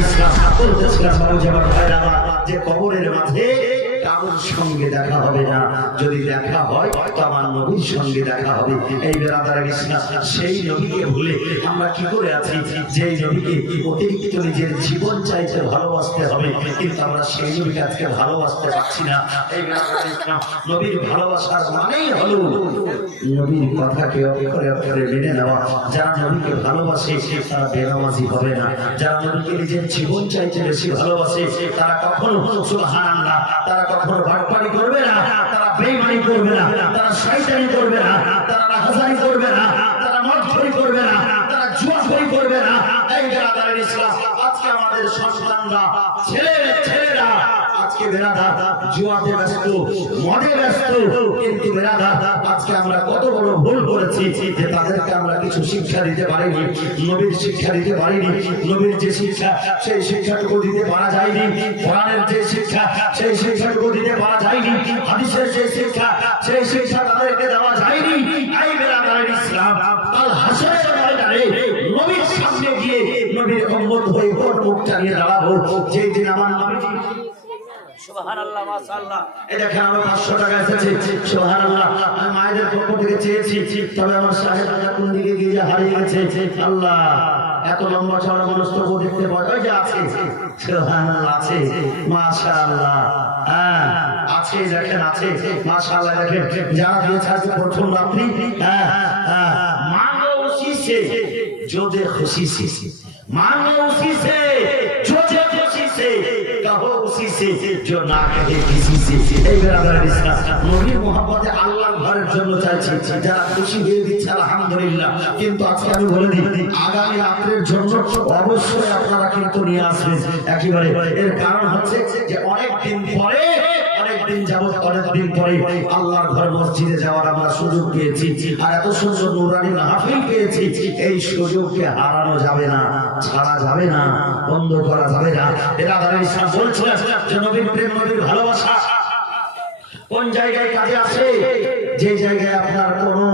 ইসলাম বলতেছিলাম বাবুজান ভাইরা যে কবরের মাঝে কারোর সঙ্গে দেখা হবে না, যদি দেখা হয় তো আমার নবীর সঙ্গে দেখা হবে। এই বেরাদার ইসলাম সেই নবীকে ভুলে আমরা কি করে আছি? যে নবীকে অতিরিক্ত নিজের জীবন চাইতে ভালোবাসতে হবে, কিন্তু আমরা সেই নবীকে আজকে ভালোবাসতে পারছি না। এই বেরাদার ইসলাম নবীর ভালোবাসার মানেই হলো নবীর কথাকে অক্ষরে অক্ষরে মেনে নেওয়া। যারা নবীকে ভালোবাসে তারা বেনামাজি হবে না, যারা নবীকে নিজের জীবন চাইতে বেশি ভালোবাসে তারা কখনো সুবহানাল্লাহ, তারা কখনো বাটপারি করবে না, তারা বেঈমানি করবে না, তারা শয়তানি করবে না, তারা রাহাজানি করবে না, তারা মদখোরি করবে না, তারা জুয়াখোরি করবে না। এই বেরাদার ইসলাম আজকে আমাদের সন্তানরা ছেলেরা আজকে বেরাদার জুয়াতে ব্যস্ত, মদে ব্যস্ত, কিন্তু বেরাদার আজকে আমরা কত বড় ভুল করেছি যে তাদেরকে আমরা কিছু শিক্ষা দিতে পারিনি, নবীর শিক্ষা দিতে পারিনি। নবীর যে শিক্ষা সেই শিক্ষাটুকু দিতে পারা যায়নি, কোরআনের যে শিক্ষা সেই শিক্ষাটুকু দিতে পারা যায়নি, হাদিসের যে শিক্ষা সেই শিক্ষা তাদেরকে দেওয়া যায়নি। এই বেরাদার ইসলাম কাল হাসরের ময়দানে নবীর সামনে গিয়ে নবীর উম্মত হয়ে কোন মুখ চালিয়ে দাঁড়াবো। যেই দিন আমার নবী সুবহানাল্লাহ মাশাআল্লাহ এই দেখেন আমার 500 টাকা এসেছে সুবহানাল্লাহ। আমি মায়েদের পক্ষ থেকে চেয়েছি, তবে আমার সাহেব কোন দিকে গিয়ে হারিয়ে গেছে। আল্লাহ এত লম্বা চওড়া মানুষ তো দেখতে পাওয়া যায়, যে আছে সুবহানাল্লাহ, আছে মাশাআল্লাহ, হ্যাঁ আছে, দেখেন আছে মাশাআল্লাহ। দেখেন যারা দিয়েছে আজকে প্রথম রাত্রি, হ্যাঁ হ্যাঁ মানো উসি সে जो दे खुशी से, मानो उसी से जो दे खुशी से, कहो उसी से जो ना कहे किसी से। এই বেরাদার ইসলাম নবীর মোহাব্বতে আল্লাহর ঘরের জন্য চাইছি, যারা খুশি হয়ে দিচ্ছে আলহামদুলিল্লাহ। কিন্তু আজকে আমি বলে দিই আগামী রাত্রের জন্য অবশ্যই আপনারা কিন্তু নিয়ে আসবেন একেবারে। এর কারণ হচ্ছে যে অনেকদিন পরে, অনেকদিন যাবত, অনেকদিন পরে আল্লাহর ঘর মসজিদে যাওয়ার আমরা সুযোগ পেয়েছি, আর এত সুন্দর নুরানি মাহফিল পেয়েছি। এই সুযোগকে হারানো যাবে না, ছাড়া যাবে না, বন্ধ করা যাবে না। বেরাদার ইসলাম বলছিলেন যে নবীর প্রেম, নবীর ভালোবাসা কোন জায়গায় কাজে আসে? যে জায়গায় আপনার কোনো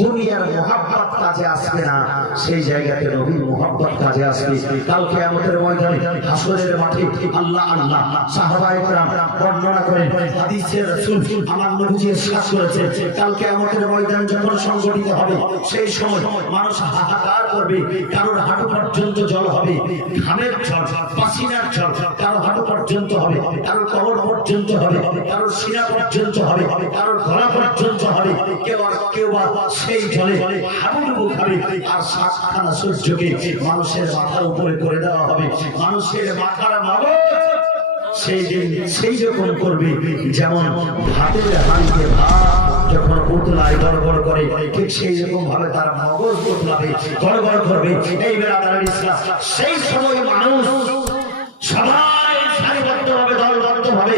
দুনিয়ার মোহাব্বত কাজে আসবে না, সেই জায়গাতে নবীর মোহাব্বত কাজে আসবে। কাল কিয়ামতের ময়দানে হাসরের মাঠে আল্লাহ আল্লাহ সাহাবায়ে কেরাম বর্ণনা করেন, হাদিসে রাসূল আমার নবীজি ইরশাদ করেছেন, কাল কিয়ামতের ময়দান যখন সংগঠিত হবে সেই সময় মানুষ হাহাকার করবে, কারোর হাঁটু পর্যন্ত জল হবে, ঘামের জল, পাসিনার জল, কারো হাঁটু পর্যন্ত হবে, কারোর কবর পর্যন্ত হবে, কারোর সিনা পর্যন্ত হবে, কারোর গলা পর্যন্ত হবে। কেউ সেই জলে হাবুডুবু খাবে, আর 7খানা সূর্যকে মানুষের মাথার উপরে করে দেওয়া হবে। মানুষের মাথার মগজ সেই দিন সেই রকম করবে যেমন ভাতের হাঁড়িতে ভাত যখন উতলায় গড়গড় করে, ঠিক সেই রকম ভাবে তার মগজ উতলাবে, গড়গড় করবে। এই বেরাদার ইসলাম সেই সময় মানুষ সবাই সারিবদ্ধভাবে, দলবদ্ধভাবে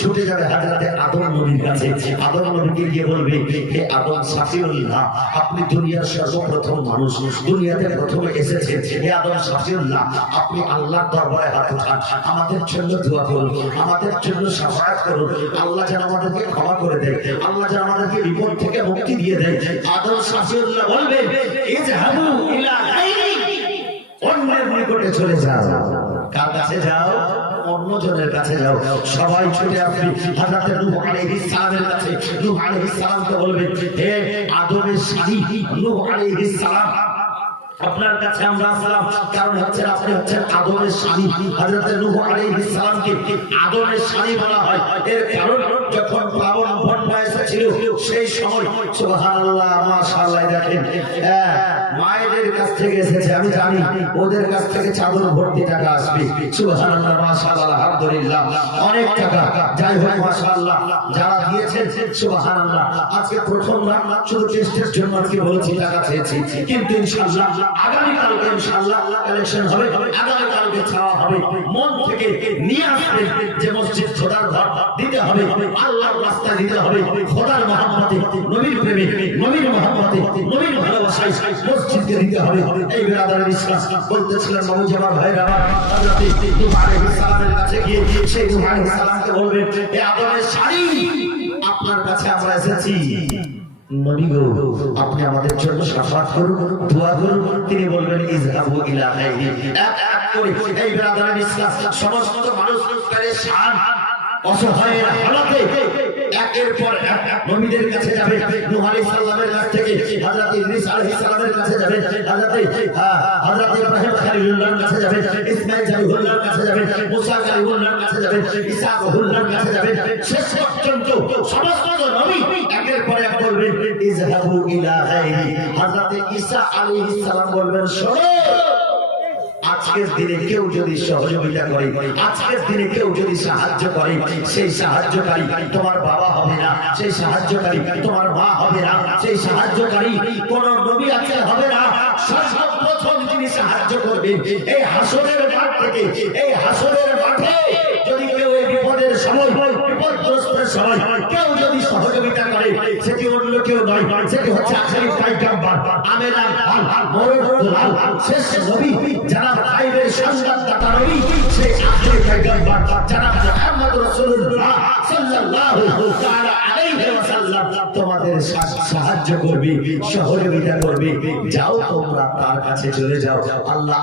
ছুটে যাবে হযরতে আদম নবীর কাছে। আদম নবীকে গিয়ে বলবে, হে আদম সাফিউল্লাহ, আপনি দুনিয়ার সর্বপ্রথম মানুষ, দুনিয়াতে প্রথমে এসেছেন। হে আদম সাফিউল্লাহ, আপনি আল্লাহর দরবারে হাত উঠান, আমাদের জন্য দোয়া করুন, আমাদের জন্য শাফায়াত করুন। আল্লাহ যেন আমাদেরকে ক্ষমা করে দেয়, আল্লাহ যেন আমাদেরকে বিপদ থেকে মুক্তি দিয়ে দেয়। আদম সাফিউল্লাহ বলবে, ইযহাবু ইলা গায়রি, অন্যের নিকটে চলে যাও। কার কাছে যাও? অন্যজনের কাছে যাও। সবাই ছুটে আসবে হযরত নূহ আলাইহিস সালামের কাছে। নূহ আলাইহিস সালামকে বলবে, হে আদমের শালী নূহ আলাইহিস সালাম, আপনার কাছে আমরা আসলাম, কারণ হচ্ছে আপনি হচ্ছেন আদমের শালী। হযরত নূহ আলাইহিস সালামকে আদমের শালী বলা হয়, এর কারণ যখন প্লাবন বন্যা এসেছিল সেই সময় সুবহানাল্লাহ মাশাআল্লাহ, দেখেন মায়েদের কাছ থেকে এসেছে, আমি জানি ওদের কাছ থেকে চাদর ভর্তি টাকা আসবে। সুবহানাল্লাহ মাশাআল্লাহ, আলহামদুলিল্লাহ, অনেক টাকা। যাই হোক মাশাআল্লাহ, যারা দিয়েছেন সুবহানাল্লাহ। আজকে প্রথম না, শুধু টেস্টের জন্য আর কি বলেছি, টাকা চেয়েছি, কিন্তু ইনশাআল্লাহ আগামী কালকে ইনশাআল্লাহ কালেকশন হবে, আগামী কালকে চাওয়া হবে। মন থেকে নিয়ে আসবে যে মসজিদ খোদার ঘর দিতে হবে, আল্লাহর রাস্তায় দিতে হবে, খোদার মহব্বতে, নবীর প্রেমে, নবীর মহব্বতে, নবীর ভালোবাসায় মসজিদকে দিতে হবে। এই বেরাদার ইসলাম বলতেছিলেন বাবুজি আমার ভাইরা, হযরত নূহ আলাইহিস সালামের কাছে গিয়ে সেই নূহ আলাইহিস সালামকে বলবেন, হে আদমের শালী, আপনার কাছে আমরা এসেছি, নবী গো, আপনি আমাদের জন্য শাফাত করুন, দোয়া করুন। তিনি বলবেন ইযহাবু ইলা গায়রি। এক এক করে এই বিরাদরান ইসলাম সমস্ত মানুষ পেরেশান অসহায়ের হালাতে একের পর এক নবীদের কাছে যাবে। নূহ আলাইহিস সালামের কাছ থেকে হযরত ইদ্রিস আলাইহিস সালামের কাছে যাবে, হযরত ইব্রাহিম খলিলুল্লাহর কাছে যাবে, ইসমাঈল খলিলুল্লাহর কাছে যাবে, মুসা খলিলুল্লাহর কাছে যাবে, ঈসা খলিলুল্লাহর কাছে যাবে। শেষ পর্যন্ত সমস্ত নবী একের পর এক বলবেন ইযহাবু ইলা গায়রি। হযরত ঈসা আলাইহিস সালাম বলবেন, শোনো, আজকের দিনে কেউ যদি সহযোগিতা করে, আজকের দিনে কেউ যদি সাহায্য করে, সেই সাহায্যকারী তোমার বাবা হবে না, সেই সাহায্যকারী তোমার মা হবে না, সেই সাহায্যকারী কোন নবী আছে হবে না। সর্বপ্রথম যিনি সাহায্য করবে এই হাসরের মাঠ থেকে, এই হাসরের মাঠে যদি কেউ এই বিপদের সময়, বিপদগ্রস্তের সময় কেউ যদি সহযোগিতা করে, সেটি অন্য কেউ নয়, সেটি হচ্ছে আখেরি পয়গম্বর আমেনা শেষ নবী যারা গায়বের সংবাদদাতা নবী, সেই আখেরি পয়গম্বর যারা মুহাম্মদ রাসূলুল্লাহ সাল্লাল্লাহু তাআলা আলাইহি ওয়াসাল্লাম তোমাদের সাহায্য করবে, সহযোগিতা করবে। যাও তোমরা তার কাছে চলে যাও। আল্লাহ